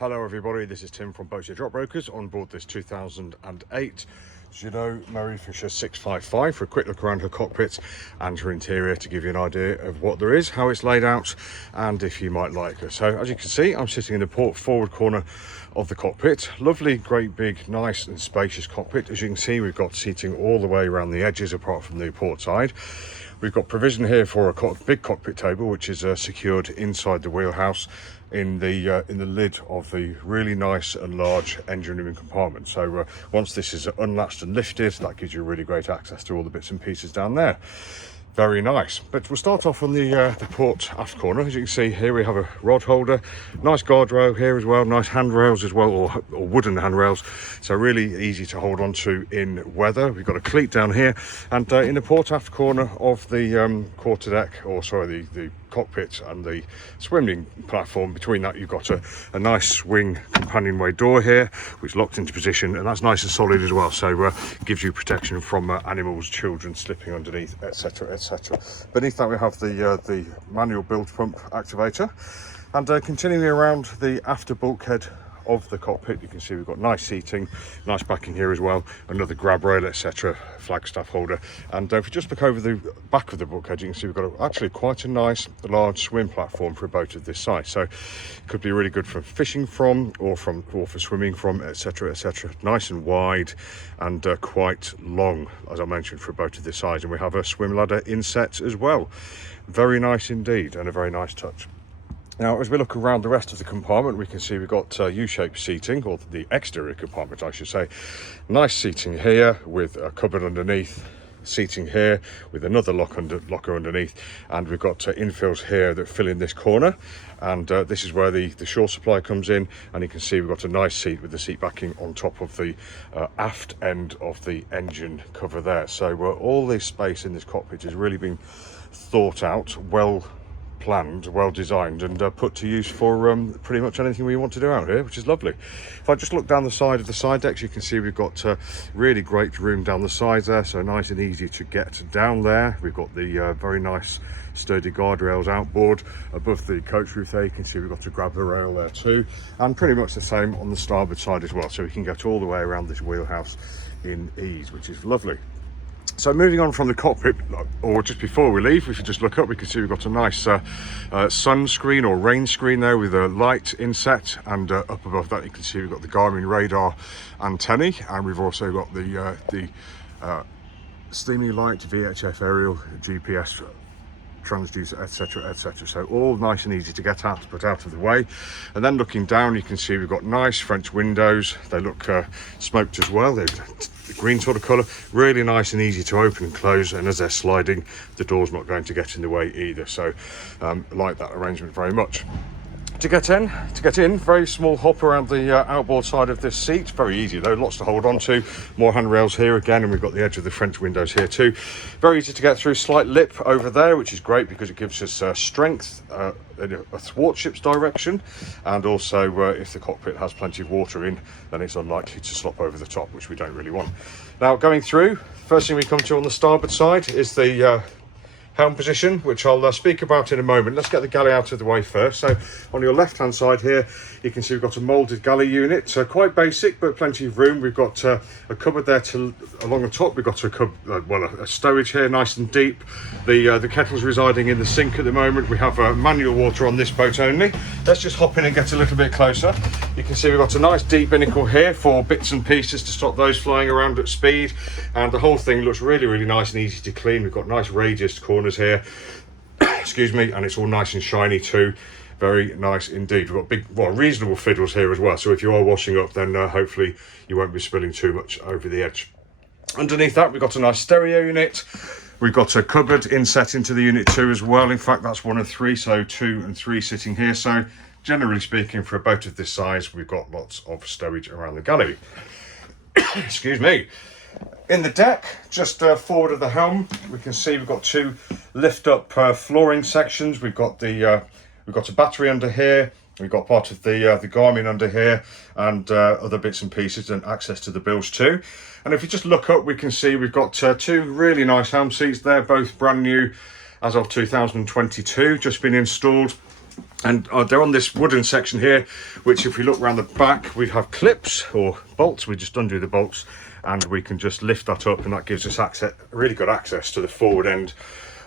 Hello everybody, this is Tim from Boatshed Drop Brokers on board this 2008 Juno Marie Fisher 655 for a quick look around her cockpit and her interior to give you an idea of what there is, how it's laid out and if you might like her. So as you can see, I'm sitting in the port forward corner of the cockpit. Lovely, great big, nice and spacious cockpit. As you can see, we've got seating all the way around the edges apart from the port side. We've got provision here for a big cockpit table, which is secured inside the wheelhouse in the lid of the really nice and large engine room compartment. So once this is unlatched and lifted, that gives you really great access to all the bits and pieces down there. Very nice. But we'll start off on the port aft corner. As you can see here, we have a rod holder, nice guardrail here as well, nice handrails as well, or wooden handrails, so really easy to hold on to in weather. We've got a cleat down here, and in the port aft corner of the quarterdeck, or sorry, the cockpit and the swimming platform, between that you've got a nice swing companionway door here which locked into position, and that's nice and solid as well, so gives you protection from animals, children slipping underneath, etc, etc. Beneath that we have the manual bilge pump activator, and continuing around the after bulkhead of the cockpit, you can see we've got nice seating, nice backing here as well, another grab rail, etc, flagstaff holder, and if you just look over the back of the bulkhead, you can see we've got actually quite a nice large swim platform for a boat of this size, so it could be really good for fishing from or for swimming from, etc, etc. Nice and wide and quite long, as I mentioned, for a boat of this size. And we have a swim ladder inset as well. Very nice indeed, and a very nice touch. Now, as we look around the rest of the compartment, we can see we've got U-shaped seating, or the exterior compartment, I should say. Nice seating here with a cupboard underneath, seating here with another locker underneath, and we've got infills here that fill in this corner. And this is where the shore supply comes in, and you can see we've got a nice seat with the seat backing on top of the aft end of the engine cover there. So all this space in this cockpit has really been thought out, well planned, well designed, and put to use for pretty much anything we want to do out here, which is lovely. If I just look down the side of the side decks, you can see we've got really great room down the sides there, so nice and easy to get down there. We've got the very nice sturdy guardrails outboard. Above the coach roof there, you can see we've got a grab rail there too, and pretty much the same on the starboard side as well, so we can get all the way around this wheelhouse in ease, which is lovely. So moving on from the cockpit, or just before we leave, if you just look up, we can see we've got a nice sun screen or rain screen there with a light inset, and up above that you can see we've got the Garmin radar antennae, and we've also got the steamy light, VHF aerial, GPS transducer, etc, etc. So all nice and easy to get at, put out of the way. And then looking down, you can see we've got nice French windows. They look smoked as well. They're the green sort of colour, really nice and easy to open and close, and as they're sliding, the door's not going to get in the way either, so I like that arrangement very much. To get in, very small hop around the outboard side of this seat. Very easy though, lots to hold on to. More handrails here again, and we've got the edge of the French windows here too. Very easy to get through. Slight lip over there, which is great because it gives us strength athwart ship's direction, and also if the cockpit has plenty of water in, then it's unlikely to slop over the top, which we don't really want. Now going through, first thing we come to on the starboard side is the helm position, which I'll speak about in a moment. Let's get the galley out of the way first. So on your left hand side here, you can see we've got a moulded galley unit, quite basic but plenty of room. We've got a cupboard there along the top. We've got a stowage here, nice and deep. The kettle's residing in the sink at the moment. We have manual water on this boat only. Let's just hop in and get a little bit closer. You can see we've got a nice deep binnacle here for bits and pieces to stop those flying around at speed, and the whole thing looks really, really nice and easy to clean. We've got nice radiused corners here excuse me, and it's all nice and shiny too. Very nice indeed. We've got big, reasonable fiddles here as well, so if you are washing up, then hopefully you won't be spilling too much over the edge. Underneath that, we've got a nice stereo unit. We've got a cupboard inset into the unit too as well. In fact, that's 1 of 3, so 2 and 3 sitting here. So generally speaking, for a boat of this size, we've got lots of stowage around the galley. Excuse me. In the deck, just forward of the helm, we can see we've got 2 lift-up flooring sections. We've got a battery under here. We've got part of the Garmin under here, and other bits and pieces, and access to the bilge too. And if you just look up, we can see we've got 2 really nice helm seats there, both brand new as of 2022, just been installed. And they're on this wooden section here, which if we look around the back, we have clips or bolts. We just undo the bolts and we can just lift that up, and that gives us access, really good access to the forward end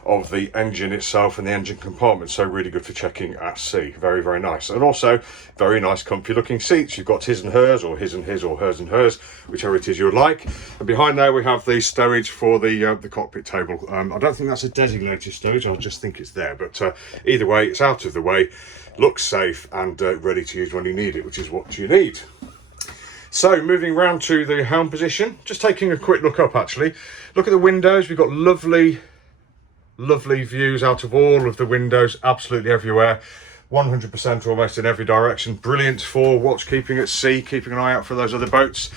of the engine itself and the engine compartment. So really good for checking at sea. Very, very nice. And also very nice comfy looking seats. You've got his and hers, or his and his, or hers and hers, whichever it is you would like. And behind there we have the stowage for the cockpit table. I don't think that's a designated stowage, I just think it's there, but either way, it's out of the way, looks safe, and ready to use when you need it, which is what you need. So moving round to the helm position, just taking a quick look up actually. Look at the windows. We've got lovely views out of all of the windows, absolutely everywhere, 100% almost in every direction. Brilliant for watch keeping at sea, keeping an eye out for those other boats.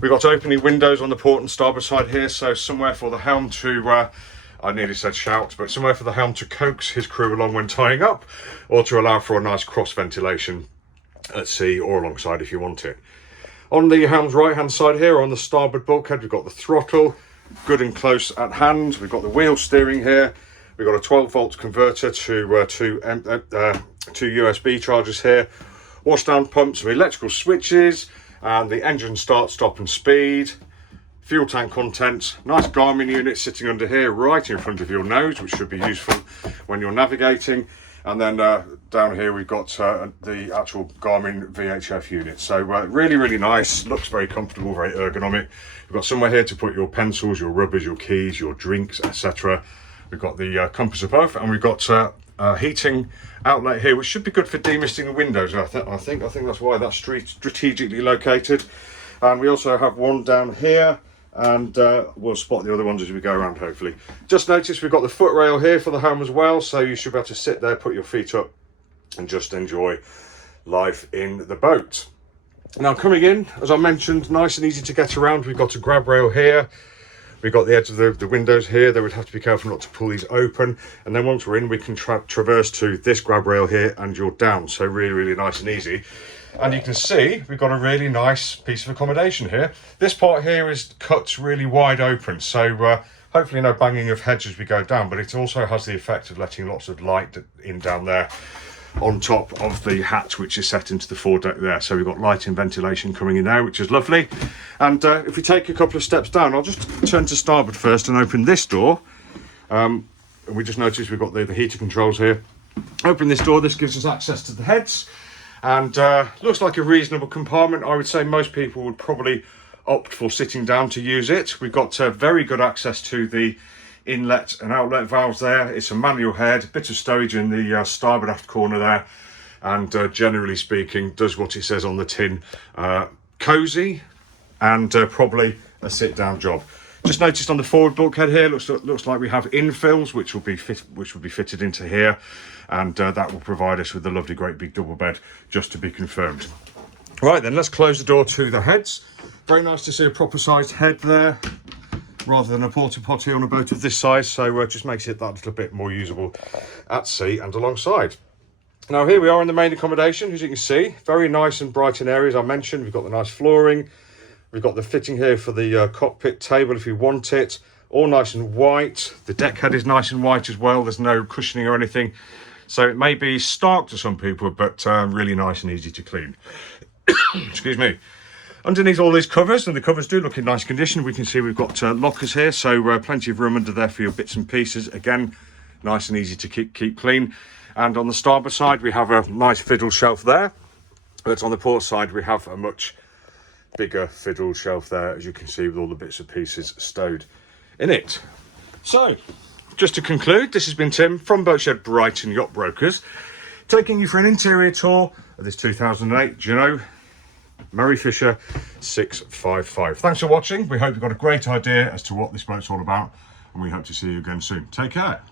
We've got opening windows on the port and starboard side here, so somewhere for the helm to I nearly said shout, but somewhere for the helm to coax his crew along when tying up, or to allow for a nice cross ventilation at sea or alongside if you want it. On the helm's right hand side here, on the starboard bulkhead, we've got the throttle, good and close at hand. We've got the wheel steering here. We've got a 12 volt converter to two USB chargers here. Washdown pumps with electrical switches, and the engine start, stop and speed. Fuel tank contents. Nice Garmin unit sitting under here, right in front of your nose, which should be useful when you're navigating. And then down here we've got the actual Garmin VHF unit. So really, really nice. Looks very comfortable, very ergonomic. We've got somewhere here to put your pencils, your rubbers, your keys, your drinks, etc. We've got the compass above, and we've got a heating outlet here, which should be good for demisting the windows. I think that's why that's strategically located. And we also have one down here, and we'll spot the other ones as we go around hopefully. Just notice we've got the footrail here for the helm as well, so you should be able to sit there, put your feet up, and just enjoy life in the boat. Now coming in, as I mentioned, nice and easy to get around. We've got a grab rail here. We've got the edge of the windows here. They would have to be careful not to pull these open, and then once we're in, we can traverse to this grab rail here and you're down. So really, really nice and easy. And you can see we've got a really nice piece of accommodation here. This part here is cut really wide open, so hopefully no banging of heads as we go down, but it also has the effect of letting lots of light in down there on top of the hatch, which is set into the foredeck there. So we've got light and ventilation coming in there, which is lovely. And if we take a couple of steps down, I'll just turn to starboard first and open this door. And we just noticed we've got the heater controls here. Open this door, this gives us access to the heads, and looks like a reasonable compartment. I would say most people would probably opt for sitting down to use it. We've got very good access to the inlet and outlet valves there. It's a manual head, bit of stowage in the starboard aft corner there, and generally speaking does what it says on the tin. Cozy and probably a sit down job. Just noticed on the forward bulkhead here, looks like we have infills which will be fitted into here, and that will provide us with a lovely great big double bed, just to be confirmed. Right then, let's close the door to the heads. Very nice to see a proper sized head there, rather than a porta potty on a boat of this size, so just makes it that little bit more usable at sea and alongside. Now here we are in the main accommodation. As you can see, very nice and bright in areas. I mentioned we've got the nice flooring, we've got the fitting here for the cockpit table if you want it, all nice and white. The deck head is nice and white as well. There's no cushioning or anything, so it may be stark to some people, but really nice and easy to clean. Excuse me. Underneath all these covers, and the covers do look in nice condition, we can see we've got lockers here, so plenty of room under there for your bits and pieces. Again, nice and easy to keep clean. And on the starboard side, we have a nice fiddle shelf there, but on the port side, we have a much bigger fiddle shelf there, as you can see, with all the bits and pieces stowed in it. So, just to conclude, this has been Tim from Boatshed Brighton Yacht Brokers, taking you for an interior tour of this 2008 Juno Murray Fisher 655. Thanks for watching. We hope you've got a great idea as to what this boat's all about, and we hope to see you again soon. Take care.